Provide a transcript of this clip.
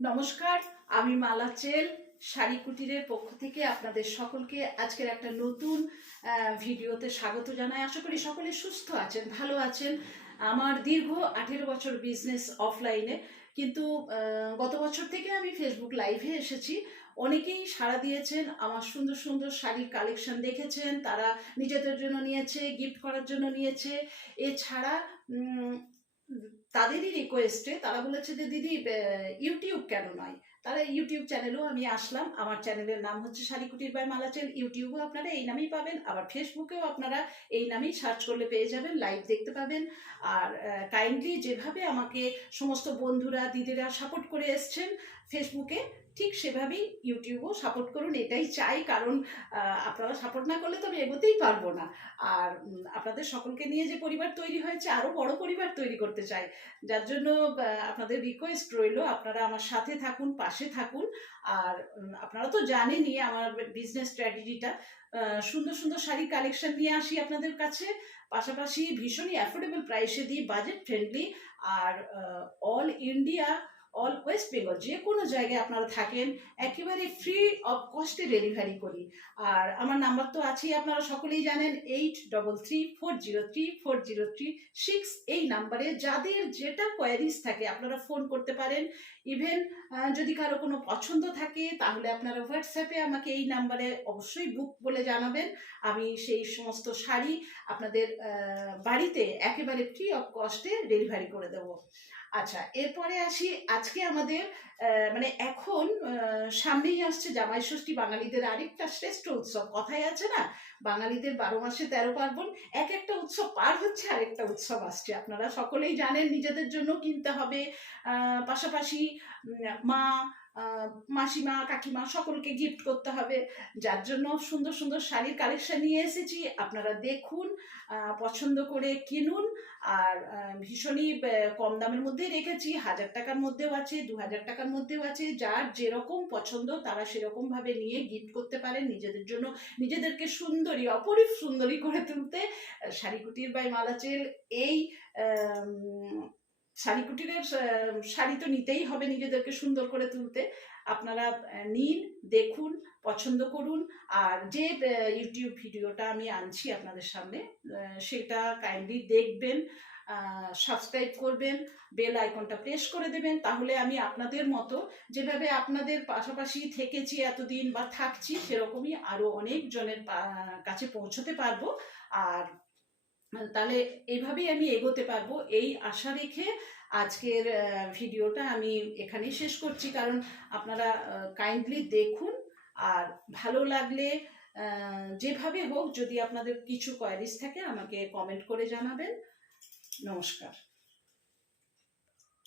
নমস্কার, আমি মালাচেল শাড়ি কুটিরের পক্ষ থেকে আপনাদের সকলকে আজকের একটা নতুন ভিডিওতে স্বাগত জানাই। আশা করি সকলে সুস্থ আছেন, ভালো আছেন। আমার দীর্ঘ 18 বছর বিজনেস অফলাইনে, কিন্তু গত বছর থেকে আমি ফেসবুক লাইভে এসেছি। অনেকেই সাড়া দিয়েছেন, আমার সুন্দর সুন্দর শাড়ির কালেকশন দেখেছেন, তারা নিজেদের জন্য নিয়েছে, গিফট করার জন্য নিয়েছে। এছাড়া তাদেরই রিকোয়েস্টে তারা বলেছে যে দিদি ইউটিউব কেন নয়। তারা ইউটিউব চ্যানেলেও আমি আসলাম। আমার চ্যানেলের নাম হচ্ছে শাড়ি কুটির বাই মালাচেল। ইউটিউবেও আপনারা এই নামেই পাবেন, আবার ফেসবুকেও আপনারা এই নামেই সার্চ করলে পেয়ে যাবেন, লাইভ দেখতে পাবেন। আর কাইন্ডলি যেভাবে আমাকে সমস্ত বন্ধুরা দিদিরা সাপোর্ট করে এসছেন ফেসবুকে, ঠিক সেভাবেই ইউটিউবও সাপোর্ট করুন, এটাই চাই। কারণ আপনারা সাপোর্ট না করলে তো আমি এগোতেই পারবো না। আর আপনাদের সকলকে নিয়ে যে পরিবার তৈরি হয়েছে, আরও বড় পরিবার তৈরি করতে চাই। যার জন্য আপনাদের রিকোয়েস্ট রইল, আপনারা আমার সাথে থাকুন, পাশে থাকুন। আর আপনারা তো জানেনই আমার বিজনেস স্ট্র্যাটেজিটা। সুন্দর সুন্দর শাড়ি কালেকশন নিয়ে আসি আপনাদের কাছে, পাশাপাশি ভীষণই অ্যাফোর্ডেবল প্রাইসে দিই, বাজেট ফ্রেন্ডলি। আর all India, all West Bengal, যে কোনো জায়গায় আপনারা থাকেন, একেবারে ফ্রি অফ কস্টে ডেলিভারি করি। আর আমার নাম্বার তো আছেই, আপনারা সকলেই জানেন, 8334034036। এই নাম্বারে যাদের যেটা কোয়ারিজ থাকে আপনারা ফোন করতে পারেন। ইভেন যদি কারো কোনো পছন্দ থাকে তাহলে আপনারা হোয়াটসঅ্যাপে আমাকে এই নাম্বারে অবশ্যই বুক বলে জানাবেন। আমি সেই সমস্ত শাড়ি আপনাদের বাড়িতে একেবারে ফ্রি অফ কস্টে ডেলিভারি করে দেবো। আচ্ছা, এরপরে আসি। আজকে আমাদের মানে এখন সামনেই আসছে জামাই ষষ্ঠী, বাঙালিদের আরেকটা শ্রেষ্ঠ উৎসব। কথায় আছে না, বাঙালিদের 12 মাসে 13 পার্বণ। এক একটা উৎসব পার হচ্ছে, আরেকটা উৎসব আসছে। আপনারা সকলেই জানেন, নিজেদের জন্য কিনতে হবে, পাশাপাশি মা, মাসিমা, কাকিমা সকলকে গিফট করতে হবে। যার জন্য সুন্দর সুন্দর শাড়ির কালেকশন নিয়ে এসেছি, আপনারা দেখুন, পছন্দ করে কিনুন। আর ভীষণই কম দামের মধ্যেই রেখেছি, 1000 টাকার মধ্যেও আছে, 2000 টাকার মধ্যেও আছে। যার যেরকম পছন্দ তারা সেরকম ভাবে নিয়ে গিফট করতে পারেন নিজেদের জন্য, নিজেদেরকে সুন্দরী, অপরূপ সুন্দরী করে তুলতে। শাড়ি কুটির বাই মালাচেল এই শাড়ি কুটিরের শাড়ি তো নিতেই হবে নিজেদেরকে সুন্দর করে তুলতে। আপনারা নিন, দেখুন, পছন্দ করুন। আর যে ইউটিউব ভিডিওটা আমি আনছি আপনাদের সামনে, সেটা কাইন্ডলি দেখবেন, সাবস্ক্রাইব করবেন, বেল আইকনটা প্রেস করে দেবেন। তাহলে আমি আপনাদের মতো, যেভাবে আপনাদের পাশাপাশি থেকেছি এতদিন বা থাকছি, সেরকমই আরও অনেক জনের কাছে পৌঁছতে পারবো। আর তাহলে এইভাবেই আমি এগোতে পারবো, এই আশা রেখে আজকের ভিডিওটা আমি এখানেই শেষ করছি। কারণ আপনারা কাইন্ডলি দেখুন, আর ভালো লাগলে যেভাবে হোক, যদি আপনাদের কিছু কোয়ারিজ থাকে আমাকে কমেন্ট করে জানাবেন। নমস্কার।